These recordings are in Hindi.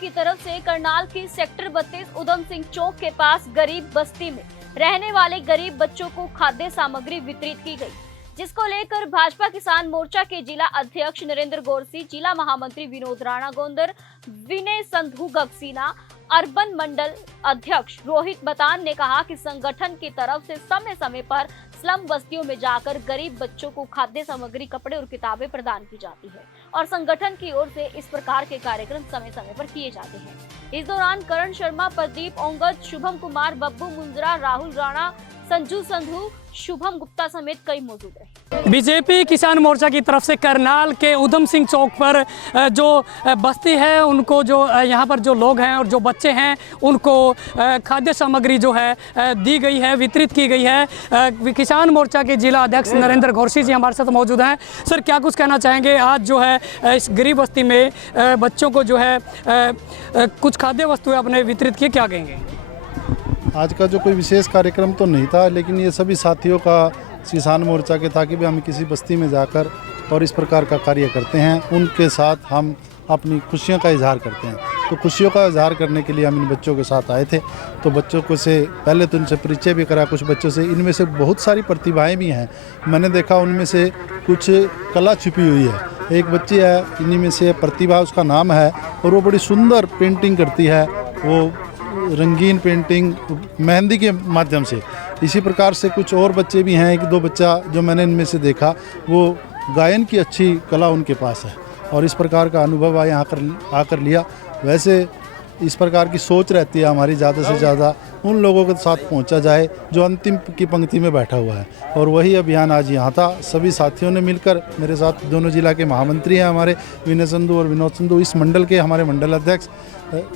की तरफ से करनाल की सेक्टर 32 उधम सिंह चौक के पास गरीब बस्ती में रहने वाले गरीब बच्चों को खाद्य सामग्री वितरित की गई, जिसको लेकर भाजपा किसान मोर्चा के जिला अध्यक्ष नरेंद्र गौरसी, जिला महामंत्री विनोद राणा गोंदर, विनय संधू गगसीना, अर्बन मंडल अध्यक्ष रोहित बतान ने कहा कि संगठन की तरफ से समय समय पर स्लम बस्तियों में जाकर गरीब बच्चों को खाद्य सामग्री, कपड़े और किताबें प्रदान की जाती है और संगठन की ओर से इस प्रकार के कार्यक्रम समय समय पर किए जाते हैं। इस दौरान करण शर्मा, प्रदीप ओंगद, शुभम कुमार, बब्बू मुंजरा, राहुल राणा, संजू संधू, शुभम गुप्ता समेत कई मौजूद रहे। बीजेपी किसान मोर्चा की तरफ से करनाल के उधम सिंह चौक पर जो बस्ती है उनको, जो यहाँ पर जो लोग हैं और जो बच्चे हैं उनको खाद्य सामग्री जो है दी गई है, वितरित की गई है। किसान मोर्चा के जिला अध्यक्ष नरेंद्र गौरसी जी हमारे साथ मौजूद हैं। सर, क्या कुछ कहना चाहेंगे? आज जो है इस गरीब बस्ती में बच्चों को जो है कुछ खाद्य वस्तुएं अपने वितरित किए, क्या कहेंगे? आज का जो कोई विशेष कार्यक्रम तो नहीं था, लेकिन ये सभी साथियों का किसान मोर्चा के था कि भी हम किसी बस्ती में जाकर और इस प्रकार का कार्य करते हैं, उनके साथ हम अपनी खुशियों का इजहार करते हैं। तो खुशियों का इजहार करने के लिए हम इन बच्चों के साथ आए थे। तो बच्चों को से पहले तो इनसे परिचय भी करा कुछ बच्चों से। इनमें से बहुत सारी प्रतिभाएं भी हैं, मैंने देखा उनमें से कुछ कला छिपी हुई है। एक बच्ची है इन्हीं में से, प्रतिभा उसका नाम है, और वो बड़ी सुंदर पेंटिंग करती है, वो रंगीन पेंटिंग मेहंदी के माध्यम से। इसी प्रकार से कुछ और बच्चे भी हैं, एक दो बच्चा जो मैंने इनमें से देखा, वो गायन की अच्छी कला उनके पास है और इस प्रकार का अनुभव यहाँ आकर लिया। वैसे इस प्रकार की सोच रहती है हमारी, ज़्यादा से ज़्यादा उन लोगों के साथ पहुँचा जाए जो अंतिम की पंक्ति में बैठा हुआ है, और वही अभियान आज यहाँ था। सभी साथियों ने मिलकर, मेरे साथ दोनों जिला के महामंत्री हैं हमारे, विनय संधू और विनोद संधू, इस मंडल के हमारे मंडल अध्यक्ष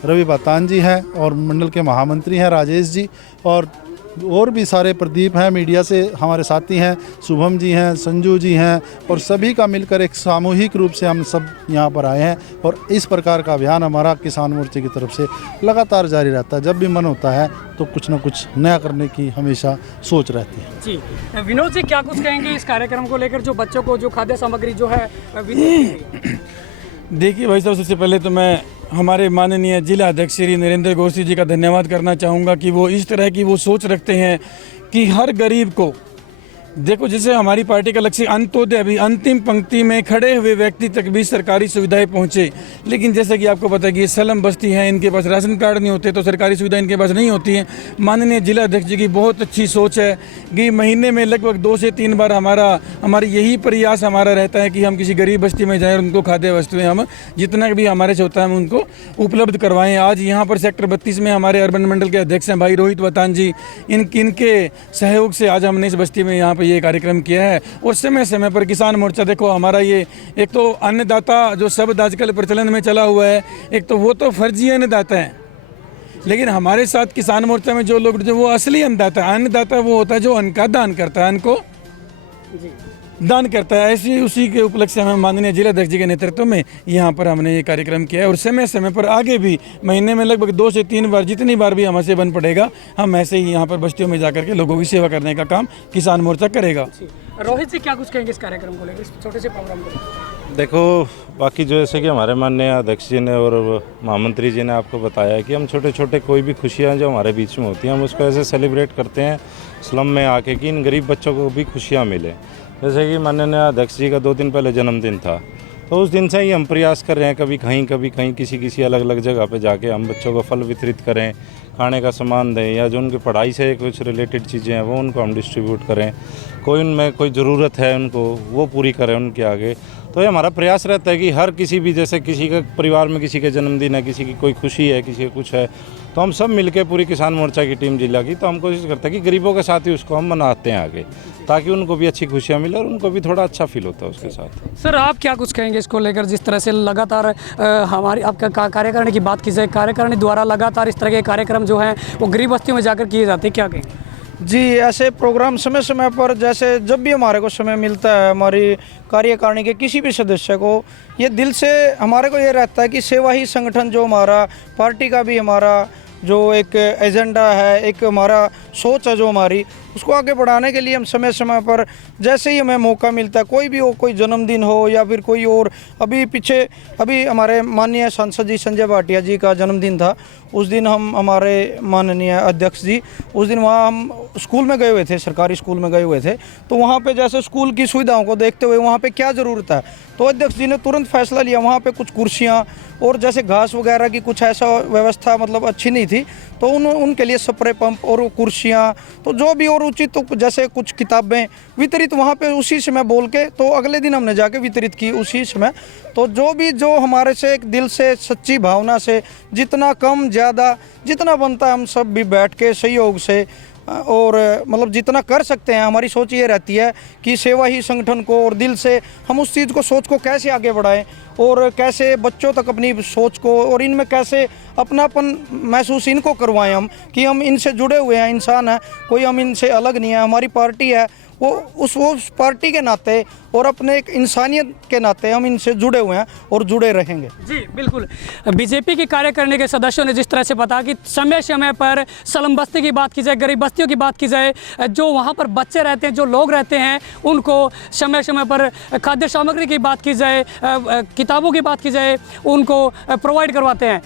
रवि बतान जी हैं, और मंडल के महामंत्री हैं राजेश जी, और भी सारे प्रदीप हैं, मीडिया से हमारे साथी हैं, शुभम जी हैं, संजू जी हैं, और सभी का मिलकर एक सामूहिक रूप से हम सब यहाँ पर आए हैं। और इस प्रकार का अभियान हमारा किसान मोर्चे की तरफ से लगातार जारी रहता है। जब भी मन होता है तो कुछ न कुछ नया करने की हमेशा सोच रहती है। जी विनोद जी, क्या कुछ कहेंगे इस कार्यक्रम को लेकर, जो बच्चों को जो खाद्य सामग्री जो है? देखिए भाई साहब, सबसे पहले तो मैं हमारे माननीय जिला अध्यक्ष श्री नरेंद्र गौरसी जी का धन्यवाद करना चाहूँगा कि वो इस तरह की वो सोच रखते हैं कि हर गरीब को, देखो जैसे हमारी पार्टी का लक्ष्य अंत्योदय, अभी अंतिम पंक्ति में खड़े हुए व्यक्ति तक भी सरकारी सुविधाएं पहुंचे। लेकिन जैसे कि आपको पता है कि ये स्लम बस्ती है, इनके पास राशन कार्ड नहीं होते, तो सरकारी सुविधा इनके पास नहीं होती है। माननीय जिला अध्यक्ष जी की बहुत अच्छी सोच है कि महीने में लगभग 2 से 3 बार हमारी यही प्रयास हमारा रहता है कि हम किसी गरीब बस्ती में जाएँ और उनको खाद्य वस्तुएँ हम जितना भी हमारे से होता है हम उनको उपलब्ध करवाएँ। आज यहाँ पर सेक्टर 32 में हमारे अर्बन मंडल के अध्यक्ष हैं भाई रोहित बतान जी, इनके सहयोग से आज हमने इस बस्ती में यहाँ ये कार्यक्रम किया है। और समय समय पर किसान मोर्चा, देखो हमारा ये एक तो अन्नदाता जो शब्द आजकल प्रचलन में चला हुआ है, एक तो वो तो फर्जी अन्नदाता है, लेकिन हमारे साथ किसान मोर्चा में जो लोग, जो वो असली अन्नदाता वो होता है जो अन्न का दान करता है, अन्न को दान करता है। ऐसी उसी के उपलक्ष्य में माननीय जिला अध्यक्ष जी के नेतृत्व में यहाँ पर हमने ये कार्यक्रम किया है। और समय समय पर आगे भी महीने में लगभग 2 से 3 बार, जितनी बार भी हमसे बन पड़ेगा, हम ऐसे ही यहाँ पर बस्तियों में जाकर के लोगों की सेवा करने का काम किसान मोर्चा करेगा। रोहित जी, क्या कुछ कहेंगे इस कार्यक्रम को लेकर, इस छोटे से प्रोग्राम को? देखो, बाकी जो जैसे कि हमारे माननीय अध्यक्ष जी ने और महामंत्री जी ने आपको बताया कि हम छोटे छोटे कोई भी खुशियाँ जो हमारे बीच में होती हैं हम उसको ऐसे सेलिब्रेट करते हैं स्लम में आके कि इन गरीब बच्चों को भी खुशियाँ मिले। जैसे कि माननीय अध्यक्ष जी का 2 दिन पहले जन्मदिन था, तो उस दिन से ही हम प्रयास कर रहे हैं कभी कहीं किसी अलग अलग जगह पे जाके हम बच्चों को फल वितरित करें, खाने का सामान दें, या जो उनकी पढ़ाई से कुछ रिलेटेड चीज़ें हैं वो उनको हम डिस्ट्रीब्यूट करें। कोई उनमें कोई ज़रूरत है उनको वो पूरी करें उनके आगे। तो ये हमारा प्रयास रहता है कि हर किसी भी, जैसे किसी का परिवार में किसी के जन्मदिन है, किसी की कोई खुशी है, किसी का कुछ है, तो हम सब मिलके पूरी किसान मोर्चा की टीम जिला की, तो हम कोशिश करते हैं कि गरीबों के साथ ही उसको हम मनाते हैं आगे, ताकि उनको भी अच्छी खुशियाँ मिले और उनको भी थोड़ा अच्छा फील होता है उसके साथ। सर, आप क्या कुछ कहेंगे इसको लेकर, जिस तरह से लगातार हमारी आपका कार्यकारिणी की बात की जाए, कार्यकारिणी द्वारा लगातार इस तरह के कार्यक्रम जो हैं वो गरीब बस्तियों में जाकर किए जाते हैं, क्या कहेंगे? जी, ऐसे प्रोग्राम समय समय पर, जैसे जब भी हमारे को समय मिलता है, हमारी कार्यकारिणी के किसी भी सदस्य को, ये दिल से हमारे को ये रहता है कि सेवा ही संगठन, जो हमारा पार्टी का भी हमारा जो एक एजेंडा है, एक हमारा सोच है जो हमारी, उसको आगे बढ़ाने के लिए हम समय समय पर जैसे ही हमें मौका मिलता है, कोई भी हो, कोई जन्मदिन हो या फिर कोई और, अभी हमारे माननीय सांसद जी संजय भाटिया जी का जन्मदिन था, उस दिन हम हमारे माननीय अध्यक्ष जी उस दिन वहाँ हम स्कूल में गए हुए थे, सरकारी स्कूल में गए हुए थे। तो वहाँ पे जैसे स्कूल की सुविधाओं को देखते हुए वहाँ पे क्या ज़रूरत है, तो अध्यक्ष जी ने तुरंत फैसला लिया, वहाँ पे कुछ कुर्सियाँ और जैसे घास वगैरह की कुछ ऐसा व्यवस्था मतलब अच्छी नहीं थी, तो उनके लिए स्प्रे पंप और कुर्सियाँ, तो जो भी और उचित, तो जैसे कुछ किताबें वितरित वहाँ पे उसी समय बोल के, तो अगले दिन हमने जाके वितरित की उसी समय। तो जो हमारे से एक दिल से सच्ची भावना से जितना कम ज़्यादा जितना बनता है, हम सब भी बैठ के सहयोग से और मतलब जितना कर सकते हैं, हमारी सोच ये रहती है कि सेवा ही संगठन को और दिल से हम उस चीज़ को, सोच को कैसे आगे बढ़ाएं और कैसे बच्चों तक अपनी सोच को और इनमें कैसे अपनापन महसूस इनको करवाएं हम, कि हम इनसे जुड़े हुए हैं, इंसान हैं, कोई हम इनसे अलग नहीं है, हमारी पार्टी है, वो उस पार्टी के नाते और अपने एक इंसानियत के नाते हम इनसे जुड़े हुए हैं और जुड़े रहेंगे। जी बिल्कुल। बीजेपी के कार्यकारिणी के सदस्यों ने जिस तरह से बताया कि समय समय पर स्लम बस्ती की बात की जाए, गरीब बस्तियों की बात की जाए, जो वहाँ पर बच्चे रहते हैं, जो लोग रहते हैं, उनको समय समय पर खाद्य सामग्री की बात की जाए, किताबों की बात की जाए, उनको प्रोवाइड करवाते हैं।